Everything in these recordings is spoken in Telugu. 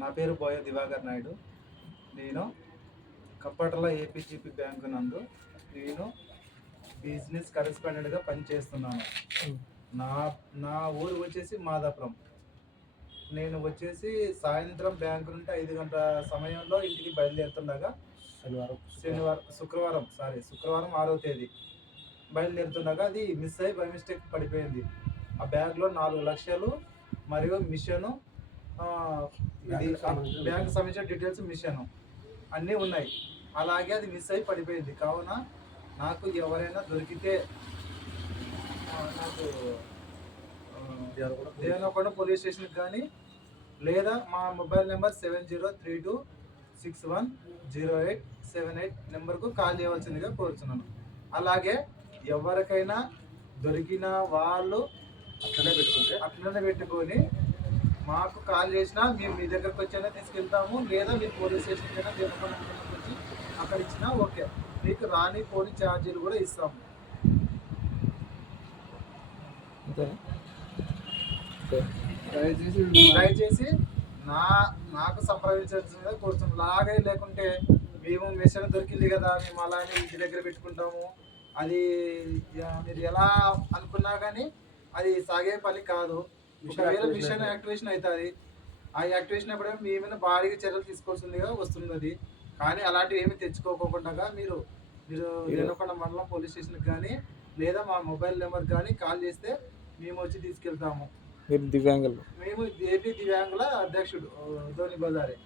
నా పేరు బోయ దివాకర్ నాయుడు. నేను కప్పటల ఏపీజీపీ బ్యాంకు నందు నేను బిజినెస్ కరెస్పాండెంట్గా పనిచేస్తున్నాను. నా నా ఊరు వచ్చేసి మాదాపురం. నేను వచ్చేసి సాయంత్రం బ్యాంకు నుండి 5 గంటల సమయంలో ఇంటికి బయలుదేరుతుండగా శుక్రవారం 6వ తేదీ బయలుదేరుతుండగా అది మిస్ అయ్యి బై మిస్టేక్ పడిపోయింది. ఆ బ్యాగ్లో 4 లక్షలు మరియు మిషను, ఇది బ్యాంక్ సంబంధించిన డీటెయిల్స్, మిషన్ అన్నీ ఉన్నాయి. అలాగే అది మిస్ అయ్యి పడిపోయింది. కావున నాకు ఎవరైనా దొరికితే నాకు దేవనకొండ పోలీస్ స్టేషన్కి కానీ లేదా మా మొబైల్ నెంబర్ 7032610878 నెంబర్కు కాల్ చేయవలసిందిగా కోరుతున్నాను. అలాగే ఎవరికైనా దొరికిన వాళ్ళు అట్లనే పెట్టుకొని మాకు కాల్ చేసినా మేము మీ దగ్గరకు వచ్చైనా తీసుకెళ్తాము, లేదా మీరు పోలీస్ స్టేషన్కి అయినా దేవనకొండ వచ్చి అక్కడ ఇచ్చినా ఓకే. మీకు రాని పోనీ ఛార్జీలు కూడా ఇస్తాము. దయచేసి నాకు సంప్రదించాల్సిందిగా కోరుతున్నాం. అలాగే లేకుంటే మేము మిషన్ దొరికింది కదా, మేము అలాగే ఇంటి దగ్గర పెట్టుకుంటాము, అది మీరు ఎలా అనుకున్నా కానీ అది సాగే పని కాదు. ఒకవేళ మిషన్ యాక్టివేషన్ అవుతుంది, ఆ యాక్టివేషన్ అప్పుడే మీ మీద భారీగా చర్యలు తీసుకోవాల్సిందిగా వస్తున్నది. కానీ అలాంటివి ఏమి తెచ్చుకోకుండా మీరు దేవనకొండ మండలం పోలీస్ స్టేషన్కి కానీ లేదా మా మొబైల్ నెంబర్ కానీ కాల్ చేస్తే మేము వచ్చి తీసుకెళ్తాము. మేము ఏపీ దివ్యాంగుల అధ్యక్షుడు ధోని బజారే.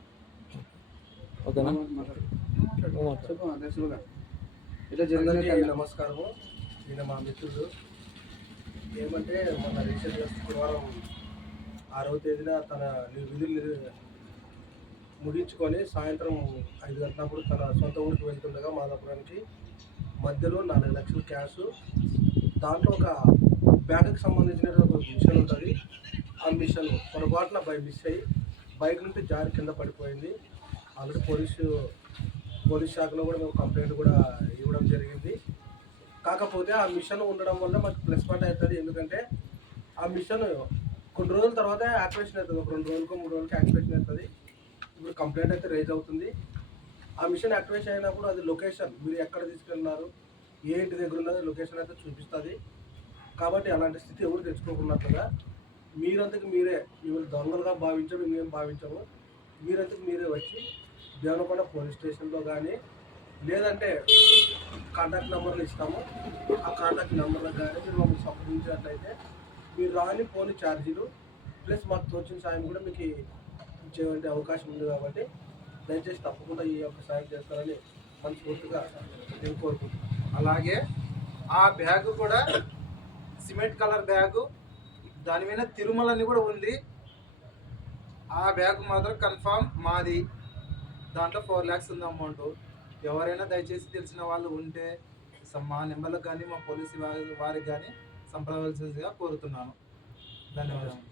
ఇట్లా జరిగిన నమస్కారము. ఈయన మా మిత్రుడు. ఏమంటే మన రీసెంట్గా శుక్రవారం 6వ తేదీన తన విధులు ముగించుకొని సాయంత్రం 5 గంటలప్పుడు తన సొంత ఊరికి వెళ్తుండగా మాదాపురానికి మధ్యలో 4 లక్షల క్యాష్, దాంట్లో ఒక బ్యాంకుకి సంబంధించిన ఒక మిషన్ ఉంటుంది. ఆ మిషన్ పొరపాటున మిస్ అయ్యి బైక్ నుండి జారి కింద పడిపోయింది. ఆల్రెడీ పోలీస్ శాఖలో కూడా మేము కంప్లైంట్ కూడా ఇవ్వడం జరిగింది. కాకపోతే ఆ మిషన్ ఉండడం వల్ల మాకు ప్లస్ పాయింట్ అవుతుంది. ఎందుకంటే ఆ మిషన్ కొన్ని రోజుల తర్వాత యాక్టివేషన్ అవుతుంది. ఒక 2 రోజులకు 3 రోజులకి యాక్టివేషన్ అవుతుంది. ఇప్పుడు కంప్లైంట్ అయితే రైజ్ అవుతుంది. ఆ మిషన్ యాక్టివేషన్ అయినప్పుడు అది లొకేషన్, మీరు ఎక్కడ తీసుకెళ్ళినారు, ఏ ఇంటి దగ్గర ఉన్నది లొకేషన్ అయితే చూపిస్తుంది. కాబట్టి అలాంటి స్థితి ఎవరు తెచ్చుకోకున్నట్టుగా మీరంతకు మీరే, ఎవరు దొంగలుగా భావించడం మేము భావించము, మీరంతకు మీరే వచ్చి దేవనకొండ పోలీస్ స్టేషన్లో కానీ లేదంటే కాంటాక్ట్ నెంబర్లు ఇస్తాము, ఆ కాంటాక్ట్ నెంబర్లకు కానీ మీరు మమ్మల్ని సంప్రదించినట్లయితే మీరు రాని పోనీ ఛార్జీలు ప్లస్ మాకు తోచిన సాయం కూడా మీకు ఇచ్చేటువంటి అవకాశం ఉంది. కాబట్టి దయచేసి తప్పకుండా ఈ యొక్క సాయం చేస్తారని మనస్ఫూర్తిగా నేను కోరుకుంటున్నాను. అలాగే ఆ బ్యాగు కూడా సిమెంట్ కలర్ బ్యాగు, దాని మీద తిరుమల అని కూడా ఉంది. ఆ బ్యాగ్ మాత్రం కన్ఫామ్ మాది. దాంట్లో 4 lakhs ఉంది అమౌంట్. ఎవరైనా దయచేసి తెలిసిన వాళ్ళు ఉంటే మా నెంబర్లకు కానీ మా పోలీసు వారికి కానీ సంప్రదించాల్సిందిగా కోరుతున్నాను. ధన్యవాదాలు.